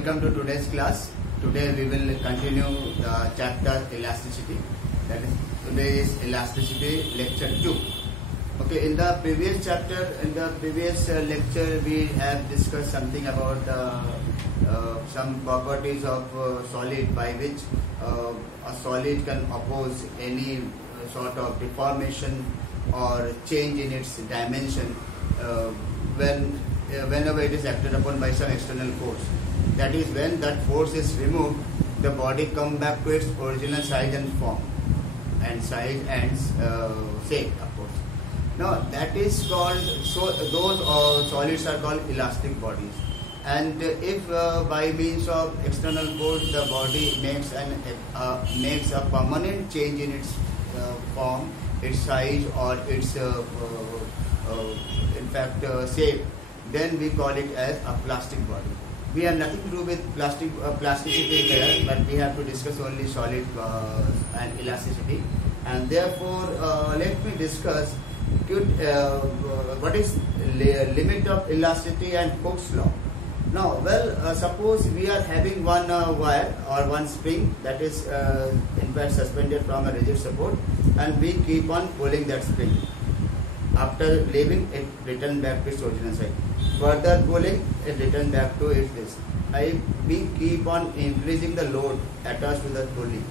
Welcome to today's class. Today we will continue the chapter elasticity. That is, today is elasticity lecture 2. Okay, in the previous chapter, in the previous lecture, we have discussed something about some properties of solid by which a solid can oppose any sort of deformation or change in its dimension whenever it is acted upon by some external force. That is, when that force is removed, the body comes back to its original size and form, and size and shape, of course. Now that is called, so those solids are called elastic bodies. And if by means of external force the body makes a permanent change in its form, its size, or its shape, then we call it as a plastic body. We have nothing to do with plasticity here, but we have to discuss only solid and elasticity. And therefore, let me discuss what is limit of elasticity and Hooke's law. Now, suppose we are having one wire or one spring that is in fact suspended from a rigid support, and we keep on pulling that spring. After leaving, it returns back to its original side. Further pulling, it returns back to its this. We keep on increasing the load attached to the pulley,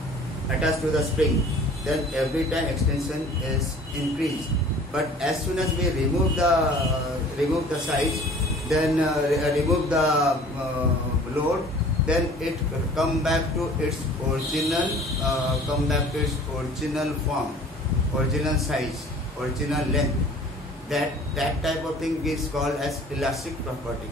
attached to the spring. Then every time extension is increased. But as soon as we remove the size, then remove the load, then it come back to its original form, original size, original length. That type of thing is called as elastic property.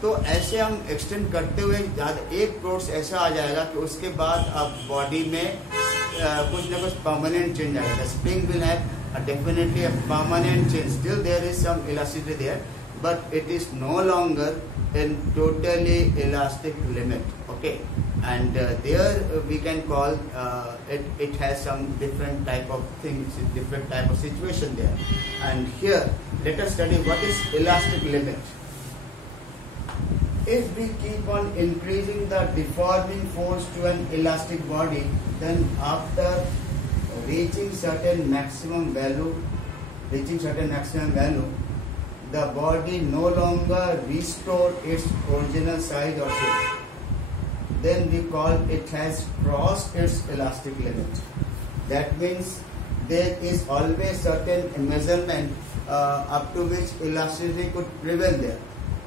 तो ऐसे हम extend करते हुए एक process ऐसा आ जाएगा कि उसके बाद अब बॉडी में कुछ ना कुछ परमानेंट चेंज आएगा. Spring will have definitely a permanent change. Still there is some elasticity there, but it is no longer in totally elastic limit. Okay, and there we can call it has some different type of things, different type of situation there. And here let us study what is elastic limit. If we keep on increasing the deforming force to an elastic body, then after reaching certain maximum value, the body no longer restore its original size or shape. Then we call it has crossed its elastic limit. That means there is always certain measurement up to which elasticity could prevail there.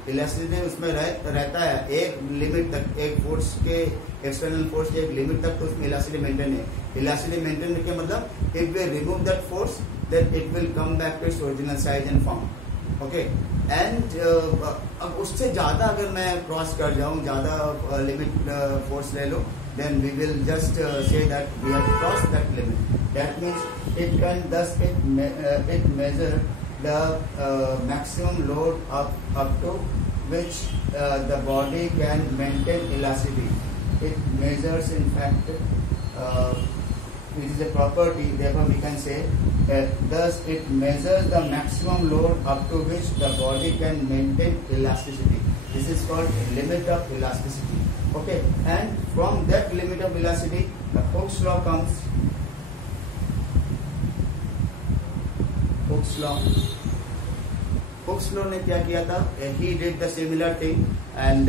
Elasticity उसमें रहता है एक limit तक, एक force के external force के एक limit तक, तो उसमें इलास्टिसिटी मेंटेन है. इलास्टिसिटी मेंटेन के मतलब if we remove that force then it will come back to its original size and form. Okay, and अब उससे ज्यादा अगर मैं क्रॉस कर जाऊं, ज्यादा लिमिट फोर्स ले लो, then we will just say that we have crossed that limit. That means it can thus it measure the maximum load up to which the body can maintain elasticity. It measures, in fact, it is a property, therefore we can say thus it measures the maximum load up to which the body can maintain elasticity. This is called limit of elasticity. Okay, and from that limit of elasticity, the Hooke's law comes. Hooke's law ने क्या किया था? He did the similar thing, and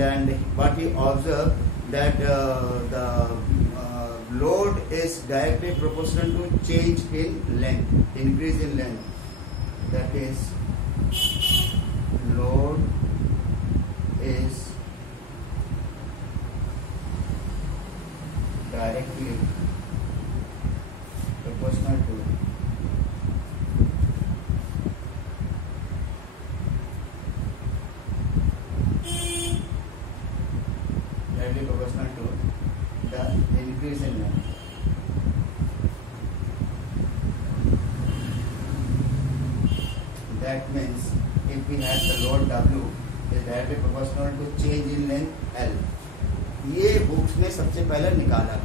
what he observed that the load is directly proportional to change in length, increase in length. That is, load is directly proportional to the increase in length. That means if we have the load W is directly proportional to change in length L. ये books में सबसे पहले निकाला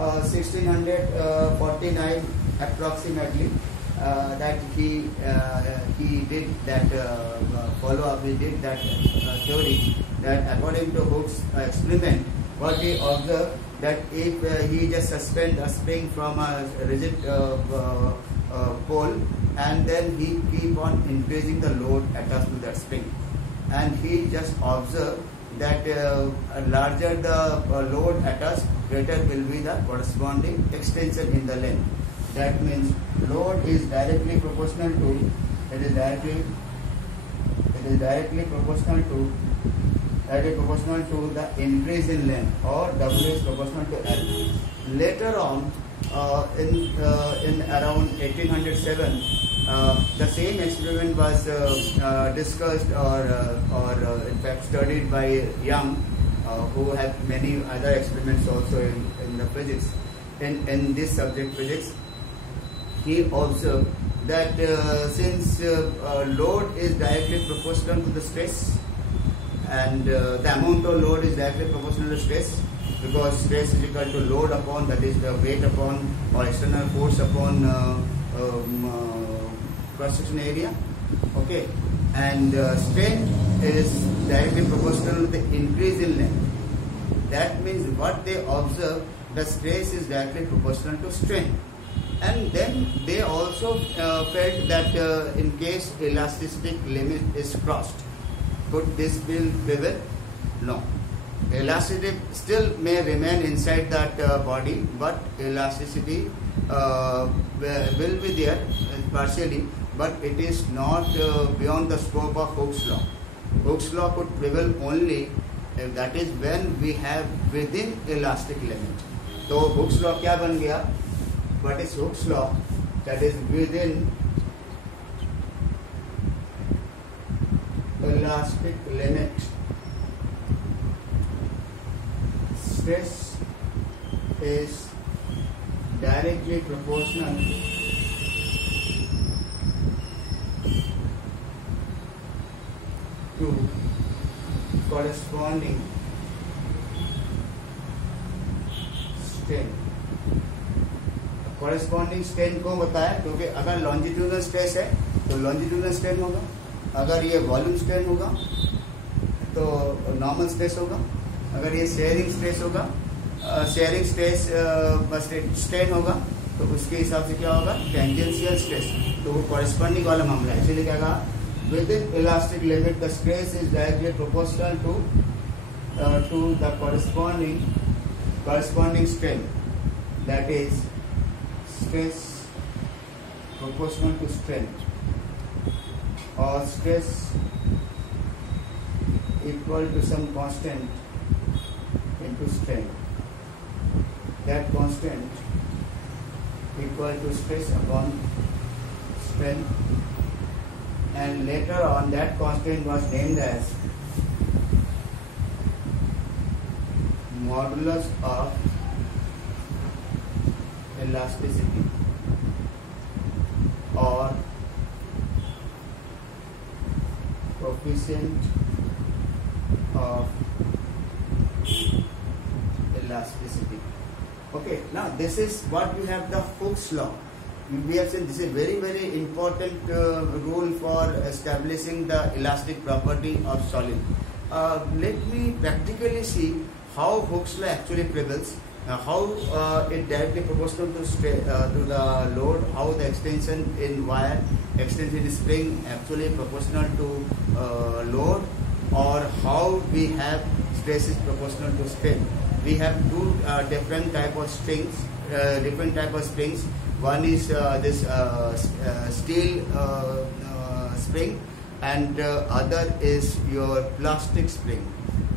1649 approximately that he did that follow up. He did that theory that according to Hooke's experiment, what he observed, that if he just suspend a spring from a rigid pole, and then he keep on increasing the load attached to that spring, and he just observed that larger the load attached, greater will be the corresponding extension in the length. That means load is directly proportional to, it is directly proportional to the increase in length, or W is proportional to L. Later on, in around 1807, the same experiment was discussed or in fact studied by Young, who had many other experiments also in the physics. In this subject, physics, he observed that since load is directly proportional to the stress, and the amount of load is directly proportional to stress, because stress is equal to load upon, that is the weight upon or external force upon cross-section area, okay, and strain is directly proportional to the increase in length. That means what they observe, the stress is directly proportional to strain. And then they also felt that in case elasticity limit is crossed, could this be prevail? No. Elasticity still may remain inside that body, but elasticity will be there partially, but it is not beyond the scope of Hooke's law. Hooke's law could prevail only if that is when we have within elastic limit. So Hooke's law क्या बन गया? What is Hooke's law? That is within elastic limit, stress is directly proportional to corresponding strain. Corresponding strain को बताया, क्योंकि अगर longitudinal stress है तो longitudinal strain होगा, अगर ये वॉल्यूम स्ट्रेन होगा तो नॉर्मल स्ट्रेस होगा, अगर ये शेयरिंग स्ट्रेस होगा, शेयरिंग स्ट्रेस स्ट्रेन होगा, तो उसके हिसाब से क्या होगा, टेंजेंशियल स्ट्रेस. तो वो कॉरेस्पॉन्डिंग वाला मामला है. इसलिए क्या कहा, within elastic limit the stress is directly proportional to the corresponding strain, that is stress proportional to strain, or stress equal to some constant into strain. That constant equal to stress upon strain, and later on that constant was named as modulus of elasticity, or coefficient of elasticity. Okay, now this is what we have, the Hooke's law. We have seen this is very important rule for establishing the elastic property of solid. Let me practically see how Hooke's law actually prevails, how it directly proportional to the load, how the extension in wire, extension in spring actually proportional to load, or how we have stress is proportional to strain. We have two different type of springs. One is this steel spring, and other is your plastic spring.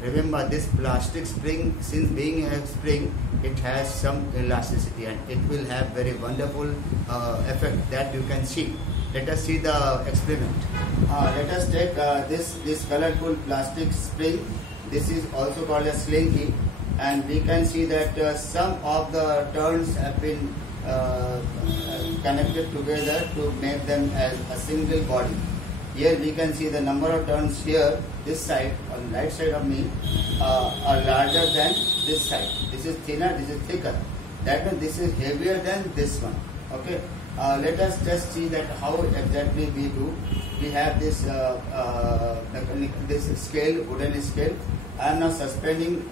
Remember, this plastic spring, since being a spring, it has some elasticity and it will have very wonderful effect that you can see. Let us see the experiment. Let us take this colorful plastic spring. This is also called a slinky, and we can see that some of the turns have been connected together to make them as a single body. Here we can see the number of turns here, this side, on the right side of me, are larger than this side. This is thinner, this is thicker. That means this is heavier than this one. Okay. let us just see that how exactly we do. We have this this scale, wooden scale. I am now suspending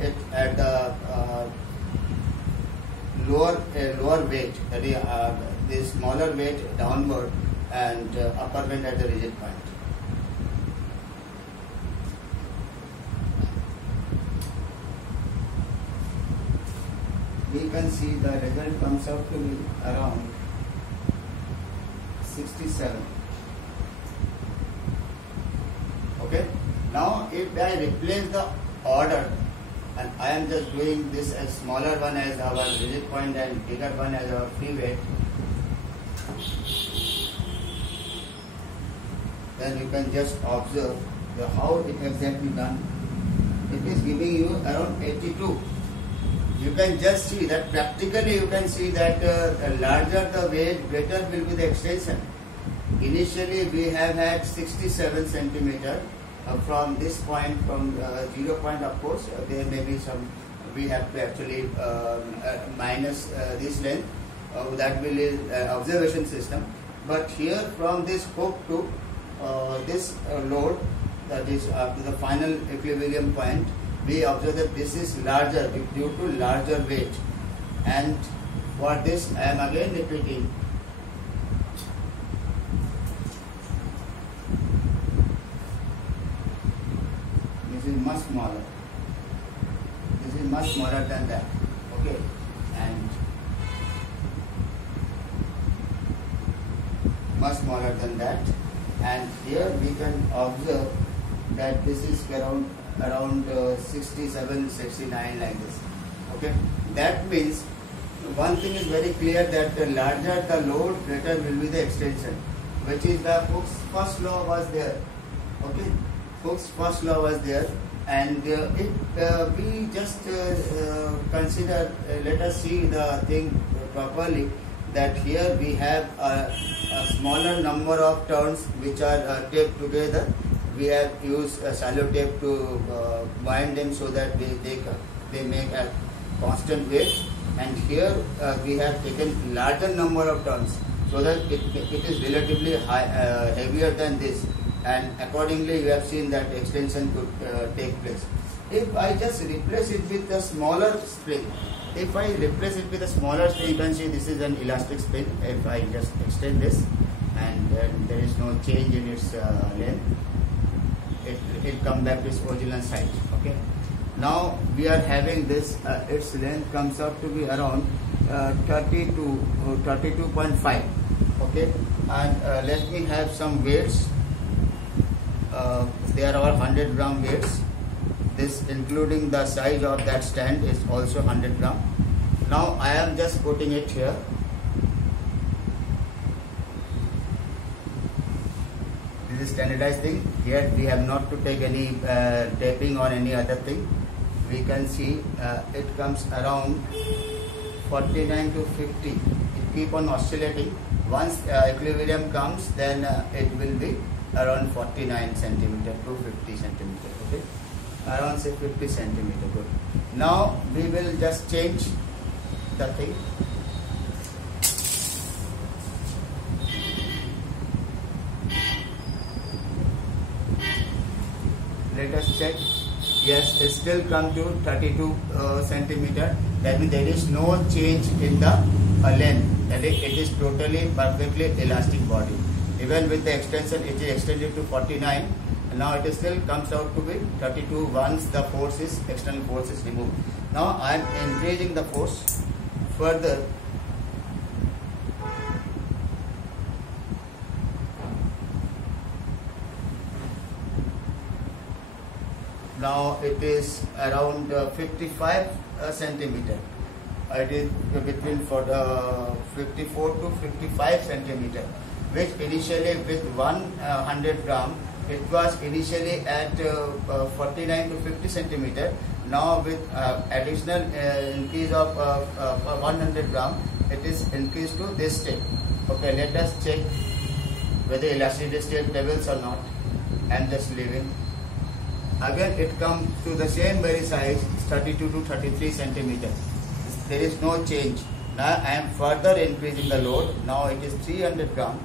it at the lower weight, that is the smaller weight downward and upper weight at the rigid point. We can see the result comes out to be around 67. Okay. Now, if I replace the order, and I am just doing this as smaller one as our rigid point and bigger one as our free weight, then you can just observe how it exactly done. It is giving you around 82. You can just see that practically you can see that larger the weight, greater will be the extension. Initially we have had 67 centimeter from this point, from 0 point, of course there may be some, we have to actually minus this length, that will is observation system. But here from this hook to this load, that is up to the final equilibrium point, we observe that this is larger due to larger weight. And for this I am again repeating, this is much smaller, this is much smaller than that. Okay, and much smaller than that, and here we can observe that this is around 67, 69 like this. Okay, that means one thing is very clear, that the larger the load, greater will be the extension, which is the Hooke's first law was there. Okay, Hooke's first law was there, and if we just consider, let us see the thing properly, that here we have a smaller number of turns which are taped together. We have used cellotape to bind them so that they make a constant weight, and here we have taken larger number of turns so that it is relatively high, heavier than this, and accordingly you have seen that extension could take place. If I just replace it with a smaller spring, you can see this is an elastic spring. If I just extend this, and there is no change in its length, it come back to its original size. Okay. Now we are having this, its length comes up to be around 32.5. Okay, and let me have some weights. They are all 100 gram weights. This, including the size of that stand, is also 100 gram. Now I am just putting it here. This is standardized thing. Here we have not to take any taping or any other thing. We can see it comes around 49 to 50. It keep on oscillating. Once equilibrium comes, then it will be around 49 centimeter to 50 centimeter. Okay, around say 50 centimeter. Good. Now we will just change the thing. Let us check. Yes, it still come to 32 centimeter. That means there is no change in the length. That is, it is totally perfectly elastic body. Even with the extension, it is extended to 49. Now it still comes out to be 32 once the force is, external force is removed. Now I am increasing the force further. Now it is around 55 centimeter. It is between 54 to 55 centimeter, which initially with 100 gram, it was initially at 49 to 50 centimeter. Now with additional increase of 100 gram, it is increased to this step. Okay, let us check whether elasticity still levels or not. I am just leaving. Again it comes to the same very size, 32 to 33 centimeter. There is no change. Now I am further increasing the load. Now it is 300 gram.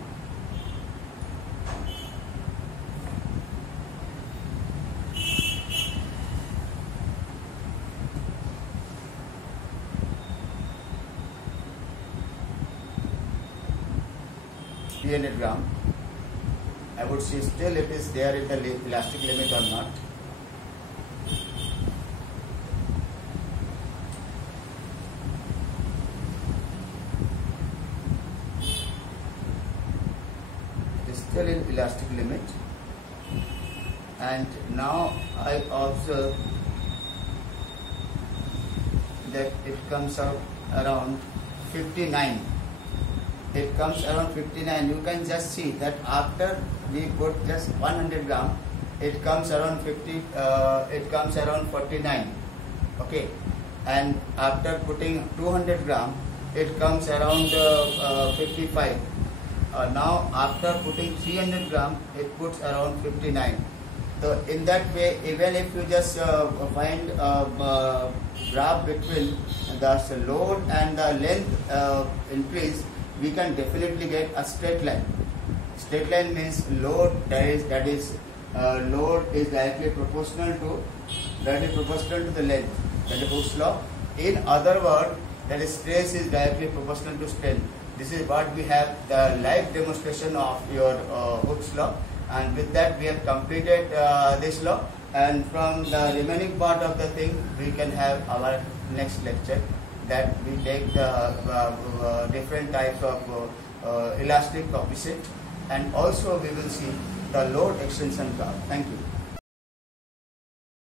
I would see still it is there in the elastic limit or not. It is still in elastic limit, and now I observe that it comes out around 59. It comes around 59. You can just see that after we put just 100 gram, it comes around 50. It comes around 49. Okay, and after putting 200 gram, it comes around 55. Now after putting 300 gram, it puts around 59. So in that way, even if you just find a graph between the load and the length increase, we can definitely get a straight line. Straight line means load that is load is directly proportional to the length. That is Hooke's law. In other words, that is stress is directly proportional to strain. This is what we have the live demonstration of your Hooke's law, and with that we have completed this law. And from the remaining part of the thing, we can have our next lecture, that we take different types of elastic coefficient, and also we will see the load extension curve. Thank you.